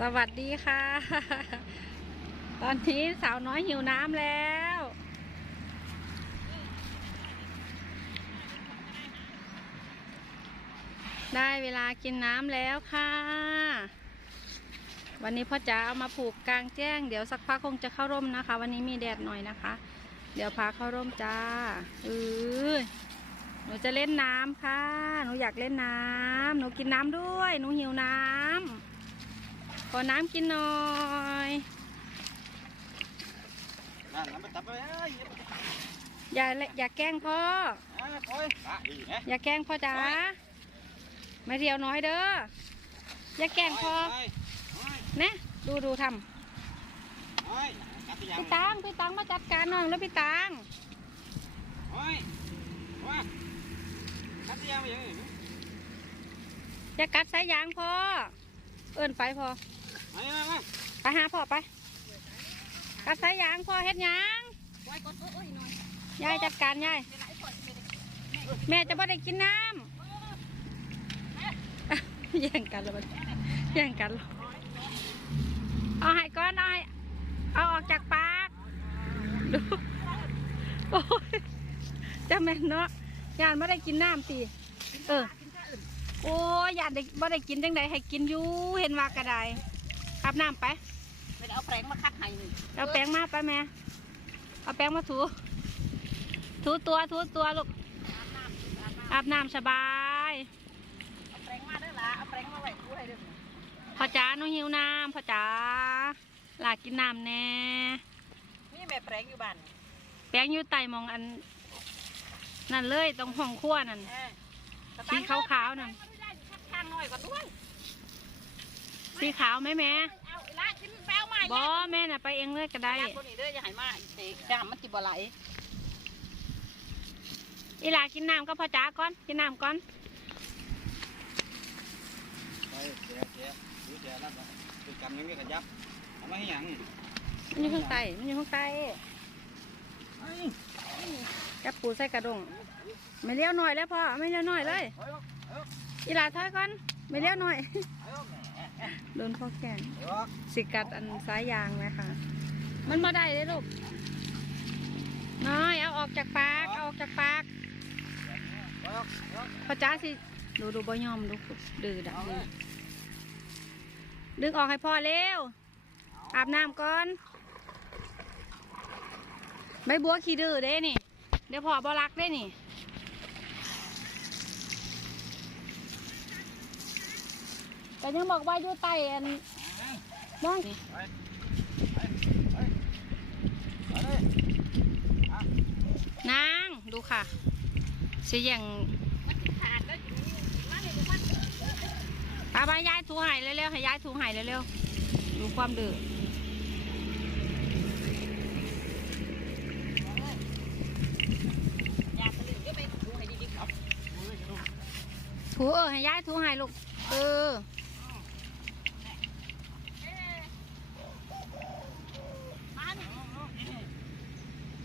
สวัสดีค่ะ ตอนนี้สาวน้อยหิวน้ำแล้ว ได้เวลากินน้ำแล้วค่ะ วันนี้พ่อจ๋าเอามาผูกกลางแจ้ง เดี๋ยวสักพักคงจะเข้าร่มนะคะ วันนี้มีแดดหน่อยนะคะ เดี๋ยวพาเข้าร่มจ้าเออหนูจะเล่นน้ำค่ะ หนูอยากเล่นน้ำหนูกินน้ำด้วย หนูหิวน้ำ อน้ำกินหน่อยนั่นน้ำมันตับไปเอ้ยอย่าเละอย่าแกล้งพ่ออ่าโอ้ยอะดีนะอย่าแกล้งพ่อจ๋าไม่เรียวน้อยเด้ออย่าแกล้งพ่อโยโอ้ยนะดูดูทโอ้ยกัดที่ำยังพี่ตังพี่ตังมาจัดการน้องแล้วพี่ตังโอ้ยว่ากัดที่ยังไปยังไงอย่ากัดสายยางพ่อเอิ้นไปพ่อมามามา ไปหาพ่อไปกัดสายยางพ่อเฮ็ดยังยายจัดการยายแม่จะไม่ได้กินน้ำแย่งกันแล้วมันแย่งกันแล้วเอาให้ก้อนเอาให้เอาออกจากปากดูโอ้ยจะแม่นเนาะยานไม่ได้กินน้ำสิเออโอ้ยยานได้ไม่ได้กินจังใดให้กินอยู่เห็นว่ากระได อาบน้ำไปไม่ได้เอาแปรงมาคัดให้นี่เอาแป้งมาไปแม่เอาแป้งมาถู ถูตัวถูตัวลูกอาบน้ำอาบน้อาบน้ำสบายำเอาแปรงมาเด้อล่ะเอาแปรงมาไว้กูให้เด้อพ่อจ๋าหนูหิวน้ำพ่อจ๋าหลากกินน้ำแน่นี่แม่แปรงอยู่บ้านแป้งอยู่ไต่มองอัน นั่นเลยตรงห้องครัวนั่น เออสีขาวๆนั่นไม่ได้คัดข้างหน่อยก่อนด้วย สีขาวไหมแม่เอาอีละกินแปลวใหม่บอแม่น่ะไปเองเลยก็ได้ได้คนนี้เด้ออย่าให้มาเด็กอย่าให้มันติบ่ไหลอีหลากินน้ำก็พ่อจ๋าก่อนกินน้ำก่อนไปเสียเสียดูเสียนั่นนะคือกำยังไม่ขยับเอามาให้ยังมันอยู่ข้างใต้มันอยู่ข้างใต้เอ้ยแกปูใส่กระดงไม่เลี้ยวหน่อยแล้วพ่อไม่เลี้ยวหน่อยเลยเอ้ยเอ้ยอีหลาถอยก่อนไม่เลี้ยวหน่อยเอ้ยแหม โดนพ่อแกงเดี๋ยวสิกัดอันสายยางไหมคะมันมาได้เลยลูก น้อย เอาออกจากปาก เอาออกจากปากเอ้ยเอ้ยพ่อจ้าสิ ดูดูบ่ยอมดูดื้อดังเอาเลเลยยดึงออกให้พ่อเร็ว อาบน้ำก่อน ใบบัวขี้ดื้อเด้นี่ เดี๋ยวพ่อบ่รักได้นี่ แต่ยังบอกว่าอยู่ใต้อันมองไปไปไปไปเลยนางดูค่ะสิอย่างมันสิขาดแล้วกินนี่มาเลยดูมันป้าป้ายายถูใหายเร็วๆให้ยายถูใหายเร็วๆดูความดื้ออยากกระลืมก็ไปดูให้ดีๆครับถูเออให้ยายถูใหายลูกเออ มาเนี่ย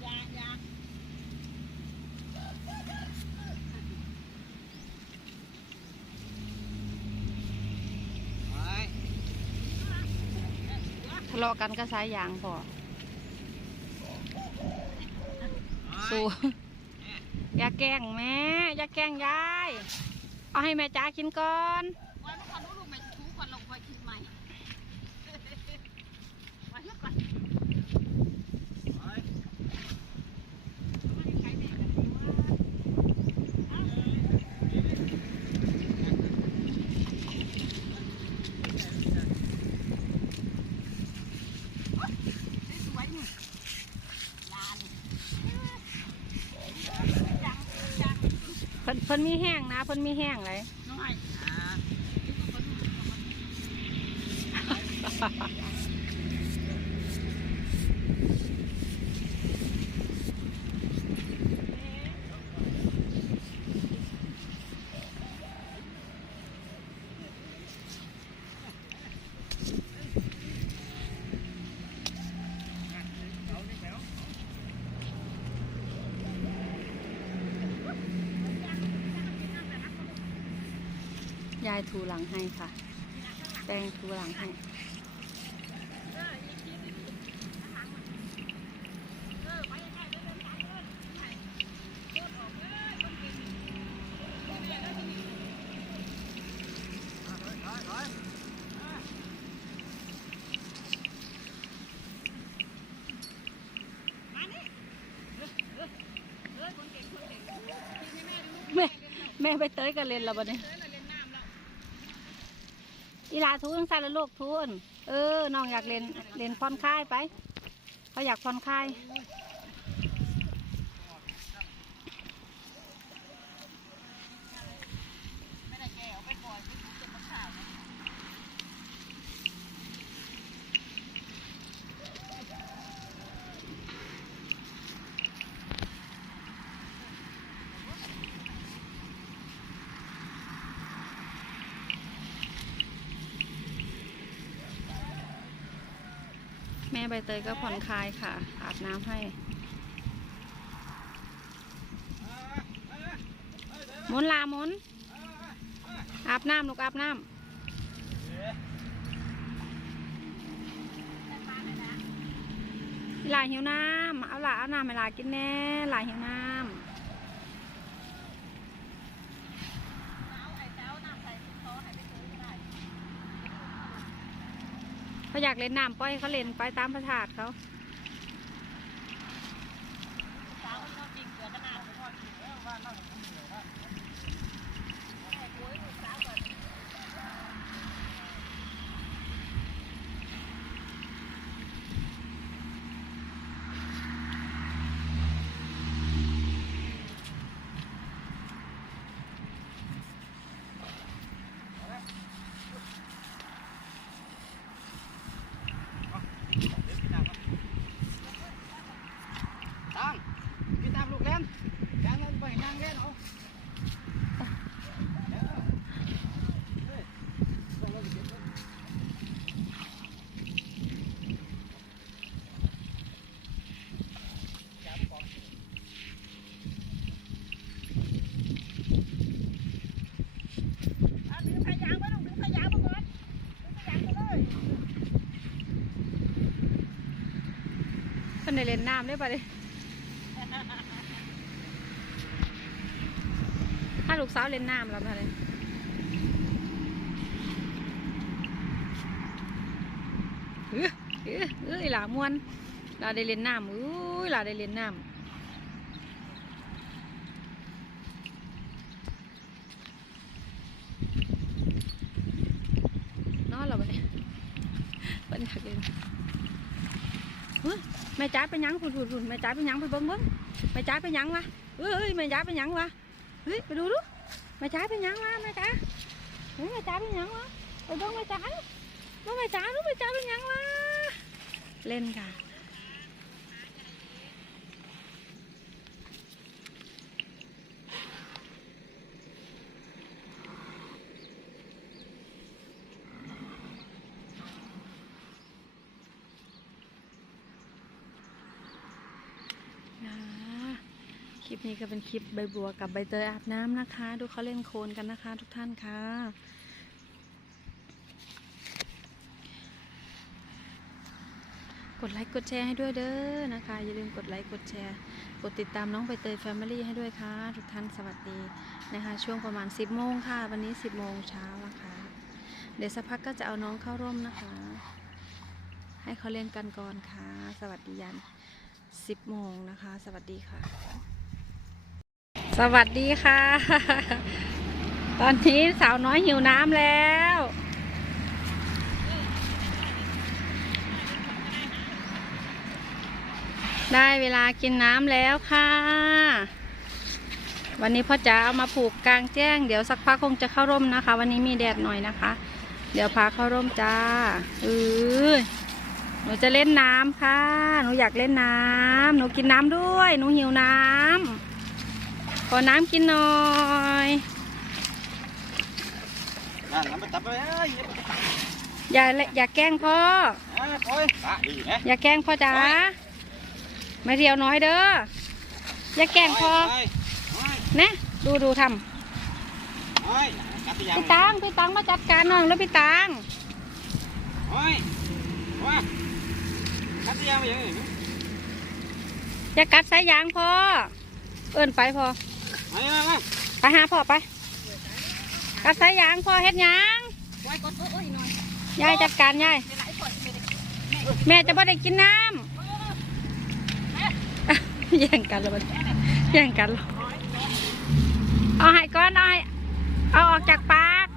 อยาอยา ไป ทะ เลาะกันก็สายยางพอสู้อย่าแกล้งแม่อย่าแกล้งยาย เอาให้แม่จ้ากินก่อนวันนี้ก่อนลูกใหม่ชูก่อนลงไปคิดใหม่วันนี้ก่อน ไป สวยนี่ลานจังจัง เพิ่ นมีแห้งนะเพิ่นมีแห้งเลย น้อยอ่า ถูหลังให้ค่ะ แป้งทูหลังให้แม่แม่ไปเตยกันเล่นแล้วบ่เนี่ย อีลาทุนซาละลูกทุนเออน้องอยากเล่นเล่นผ่อนคลายไปเขาอยากผ่อนคลาย ไม่ได้แกเอาไปปล่อยไปเก็บมะขามนะ แม่ใบเตยก็ผ่อนคลายค่ะ อาบน้ำให้หมุนลาหมุนอาบน้ำลูกอาบน้ำหลาหิวน้ำเอาหลาเอาน้ำให้หลากินแน่หลาหิวน้ำอาไอ้เจ้าน้ำใส่ถุงโต๊ะให้ไปซื้อก็ได้ำ เขาอยากเล่นน้ำปล่อยเขาเล่นไปตามประสาทเขาสาวมันนอนจริงเกลือขนาดไปทอดกินแล้วว่านั่งผมเหนื่อยว่าแม่คุยลูกสาวก่อน ตามพี่ตามลูกเล่นแกงเล่นไปนั่งเล่นเอาเฮ้ยต้องเล่นเก็บไว้จับก่อน เอาดึงสายยางไว้ลูกดึงสา ยยางมาก่อนดึงสายยางมาเลยเพิ่นได้เล่นน้ำได้ปะเอาเล่นน้ำแล้ปะเลย เออเออเอออีหลามวนเราได้เล่นน้ำอุ้ยเราได้เล่นน้ำนอนแล้วปะเนี่ยเพิ่นอยากเล่นเฮ้ย แม่จ๋าไปหยังฝุ่นฝุ่นฝุ่นแม่จ้าไปหยังไม่จ้าไปหยังวะเฮ้ยเฮ้ยแม่จ๋าไปหยังวะเฮ้ยไปดูดูแม่จ๋าไปหยังวะแม่จ๋าเฮ้ยแม่จ๋าไปหยังวะไปเบิ้งแม่จ๋าดูเบิ้งแม่จ๋าดูแม่จ๋าไปหยังวะเล่นค่ะนะคลิ ปนี้ก็เป็นคลิปใบบัวกับใบเตยอาบน้ำนะคะ ดูเขาเล่นโคลนกันนะคะ ทุกท่านค่ะ กดไลค์กดแชร์ให้ด้วยเด้อนะคะ อย่าลืมกดไลค์กดแชร์ กดติดตามน้องใบเตยแฟมิลี่ให้ด้วยค่ะ ทุกท่านสวัสดีนะคะ ช่วงประมาณ 10โมงค่ะ วันนี้ 10โมงเช้านะคะ เดี๋ยวสักพักก็จะเอาน้องเข้าร่มนะคะ ให้เขาเล่นกันก่อนค่ะ สวัสดียัน10โมงนะคะ สวัสดีค่ะ สวัสดีค่ะ ตอนนี้สาวน้อยหิวน้ำแล้ว ได้เวลากินน้ำแล้วค่ะ วันนี้พ่อจ๋าเอามาผูกกลางแจ้ง เดี๋ยวสักพักคงจะเข้าร่มนะคะ วันนี้มีแดดหน่อยนะคะ เดี๋ยวพาเข้าร่มจ้าเออหนูจะเล่นน้ำค่ะ หนูอยากเล่นน้ำหนูกินน้ำด้วย หนูหิวน้ำ ขอน้ำกินหน่อยนั่นน้ำไปตับไปเอ้ยอย่าเละอย่าแกล้งพ่อเอ้ยโอ้ยปะดีนะอย่าแกล้งพ่อจ๋าไม่เรียวน้อยเด้ออย่าแกล้งพ่อโยโอ้ยนะดูดูทโอ้ยกัดตัวำยางพี่ตังพี่ตังมาจัดการน้องแล้วพี่ตังโอ้ยว่ากัดตัวยางไปยังไงอย่ากัดสายยางพ่อเอินไปพ่อ มามามาไปหาพ่อไปกัดสายยางพ่อเฮ็ดหยังไว้กดโอ้ยหน่อยยายจัดการยายเดี๋ยวหลายคนไม่ได้แม่จะบ่ได้กินน้ำแย่งกันแล้วบัดแย่งกันแล้วเอาให้ก้อนเอาให้เอาออกจากปาก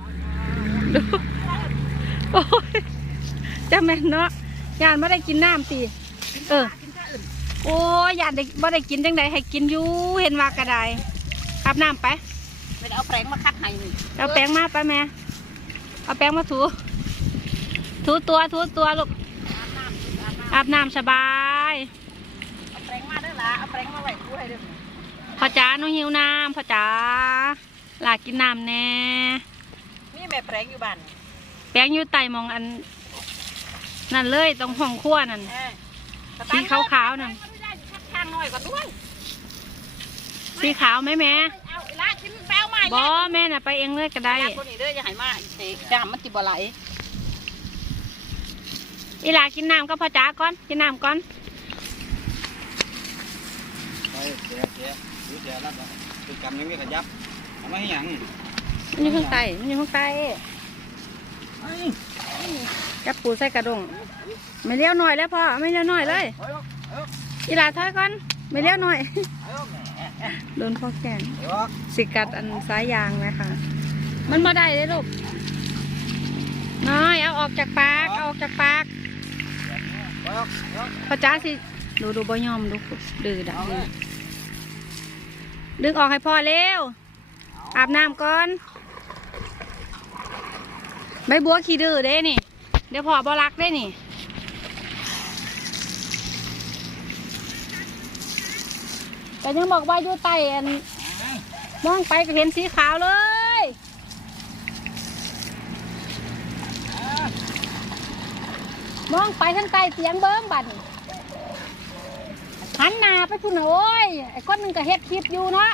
ดูโอ้ยจะแม่นเนาะยานไม่ได้กินน้ำตีเออ โอ้ยยานได้ไม่ได้กินจังใดให้กินอยู่เห็นว่ากระได อาบน้ำไปไม่ได้เอาแปรงมาคัดให้นี่เอาแป้งมาไปแม่ เอาแป้งมาถู ถูตัวถูตัวลูก อาบน้ำอาบน้อาบน้ำสบายำเอาแปรงมาเด้อล่ะเอาแปรงมาไว้กูให้เด้อพ่อจ๋าหนูหิวน้ำพ่อจ๋าหลากกินน้ำแน่ นี่แม่แปรงอยู่บ้านแป้งอยู่ไตหมองอัน นั่นเลยตรงห้องครัวนั่น เออสีขาวๆนั่นข้างน้อยกว่าด้วย สีขาวไหมแม่เอาอีละกินแปลวมาบอแม่น่ะไปเองเลยก็ได้ได้คนนี้เด้ออย่าให้มาอีเสกจามมันจิบ่ไหลอีหลากินน้ำก็พ่อจ๋าก่อนกินน้ำก่อนไปเสียเสียรู้เสียรับแล้วคือกำยังไงก็ยับเอามาให้หยังมันอยู่ข้างใต้มันอยู่ข้างใต้เอ้ยจับปูใส่กระดงไม่เลี้ยวหน่อยแล้วพ่อไม่เลี้ยวหน่อยเลยเอาเอาอีหลาถอยก่อนไม่เลี้ยวหน่อยเอาแม่ โดนพ่อแกงเอาสิกัดอันสายยางนะคะ มันมาได้เลยลูก น้อย เอาออกจากปาก เอาออกจากปากเอาเอาพ่อจ้าสิ ดูดูบ่ยอมดูดื้อดังดื้อดึงออกให้พ่อเร็ว อาบน้ำก่อน ใบบัวขี้ดื้อเด้นี่ เดี๋ยวพ่อบ่รักได้นี่ แต่ยังบอกว่าอยู่ใต้อันมองไปก็เห็นสีขาวเลยมองไปข้างใต้เสียงเบิ้งบันหันหน้าไปพุ่นน่ะโอ้ยไอ้คนหนึงก็เฮ็ดคลิปอยู่เนาะ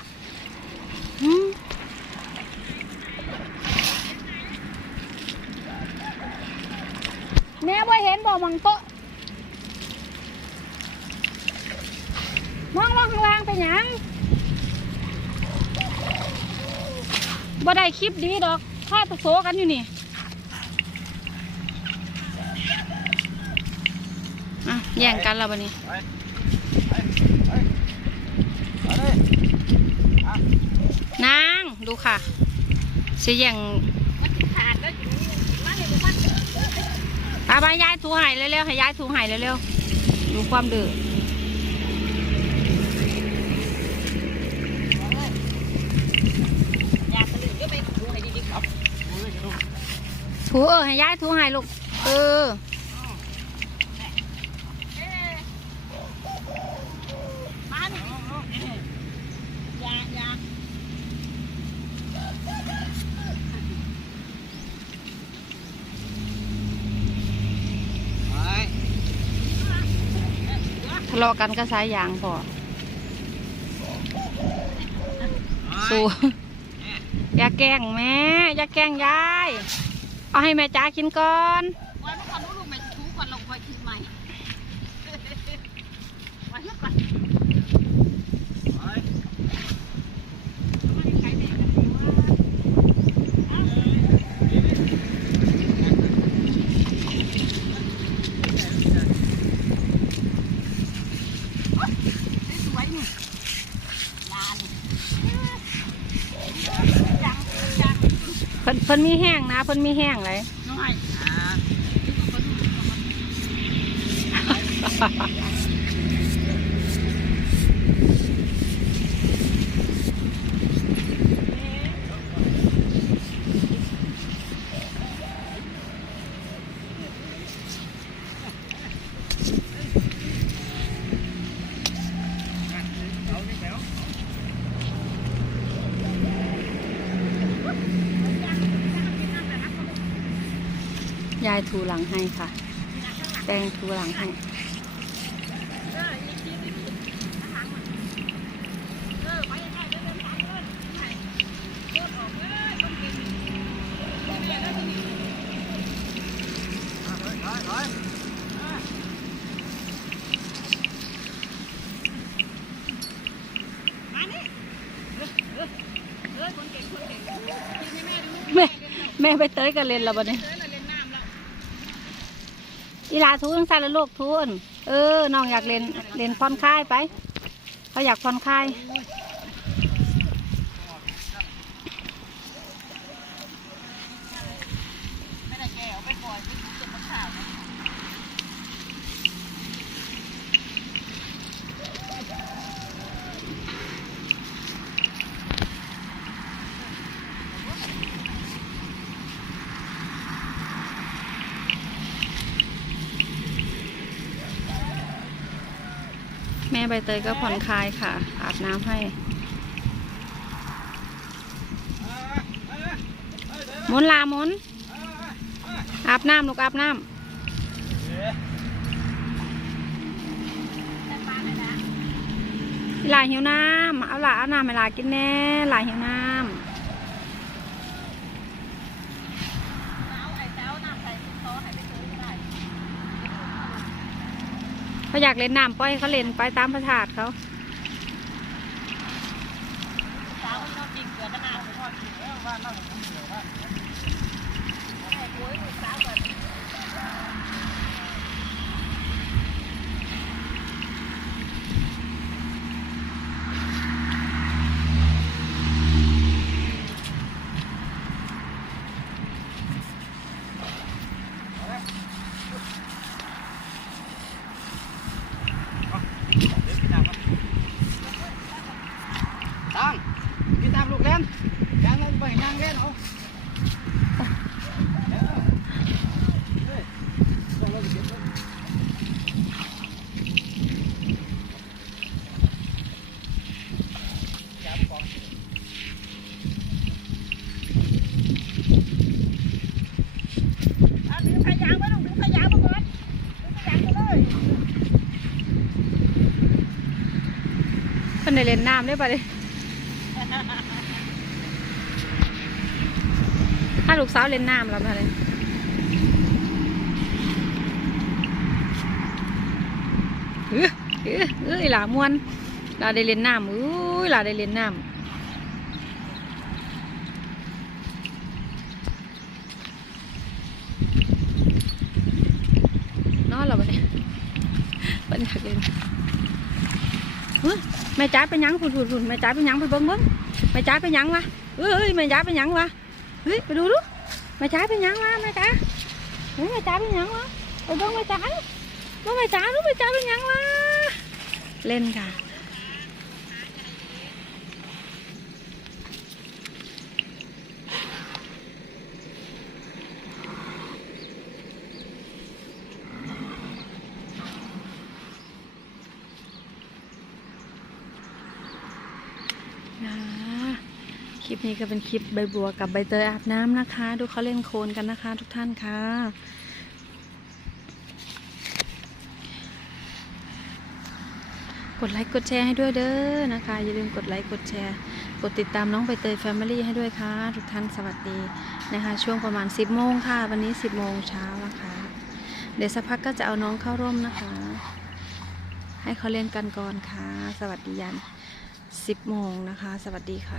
แม่ว่าเห็นบ่มังโตะมองลง ข้างล่างไปหยังบ่ได้คลิปดีดอกข้าตะโซกันอยู่นี่อะแย่งกันแล้วบันนี้นางดูค่ะสิแย่งมันขาดแล้วอยู่นี่มันมายยายถูไห้เร็วๆให้ยายถูไห้เร็วๆดูความดื้ออยากกระลือก็ไปดูให้ดีๆครับ ถูเออให้ย้ายถูไห้ลูก เออมานี่อยาอยาไปทะเลาะกันก็สายยางพอสู้อย่าแกล้งแม่อย่าแกล้งยาย เอาให้แม่จ้ากินก่อนวันนี้ก่อนลูกๆไม่ถูก่อนลงไปคิดใหม่วันนี้ก่อน ไป สวยนี่ลานจังจัง เพิ่นมีแห้งนะเพิ่นมีแห้งเลยน้อย อ่า ยาย ถูหลังให้ค่ะ แปรงถูหลังให้แม่แม่ไปเตยกันเล่นแล้วบัดนี้ อีลาทูทั้งสาละโลกทุนเออน้องอยากเล่นเล่นผ่อนคลายไป เขาอยากผ่อนคลาย ใบเตยก็ผ่อนคลายค่ะ อาบน้ำให้ มุนลามุน อาบน้ำลูกอาบน้ำหลาหิวน้ำเอาหลาเอาน้ำให้หลากินแน่หลาหิวน้ำอาไอ้เจ้าน้ำใส่ซุปโต๊ะให้ไปซื้อก็ได้ำ เขาอยากเล่นน้ำปล่อยเขาเล่นไปตามประสาทเขา เจ้ามันชอบกินเกลือขนาดไปทอดกินแล้วว่านั่นมันเหลือว่าไอ้ปุ้ยลูกสาวก่อน ตั้งกินตามลูกเล่นยังเล่นไปยังเล่นเอาเดี๋ยวเฮ้ยต้องเราไปเก็บไว้ อะดึงสายยางไว้ลูกดึงสายยางมาก่อนดึงสายยางมาเลย เพิ่นเล่นน้ำได้ปะเดยถ้าลูกสาวเล่นน้ำแล้วมาเลยเออเออเออหลามวนหลาได้เล่นน้ำอุ้ยหลาได้เล่นน้ำนอนแล้วบัดนี้บันอยากเล่นเฮ้ย แม่จ้าไปยังฝุ่นฝุ่นฝุ่นแม่จ้าไปยังไปเบิ้งเบิ้งแม่จ้าไปยังวะเอ้ยแม่จ้าไปยังวะเฮ้ยไปดูดูแม่จ้าไปยังวะแม่จ้าเฮ้ยแม่จ้าไปยังวะไปเบิ้งแม่จ้าดูเบิ้งแม่จ้าดูแม่จ้าไปยังวะเล่นค่ะ นะคลิปนี้ก็เป็นคลิปใบบัวกับใบเตยอาบน้ำนะคะ ดูเขาเล่นโคลนกันนะคะ ทุกท่านค่ะ กดไลค์กดแชร์ให้ด้วยเด้อนะคะ อย่าลืมกดไลค์กดแชร์ กดติดตามน้องใบเตยแฟมิลี่ให้ด้วยค่ะ ทุกท่านสวัสดีนะคะ ช่วงประมาณ 10โมงค่ะ วันนี้ 10โมงเช้านะคะ เดี๋ยวสักพักก็จะเอาน้องเข้าร่มนะคะ ให้เขาเล่นกันก่อนค่ะ สวัสดียัน 10โมงนะคะ สวัสดีค่ะ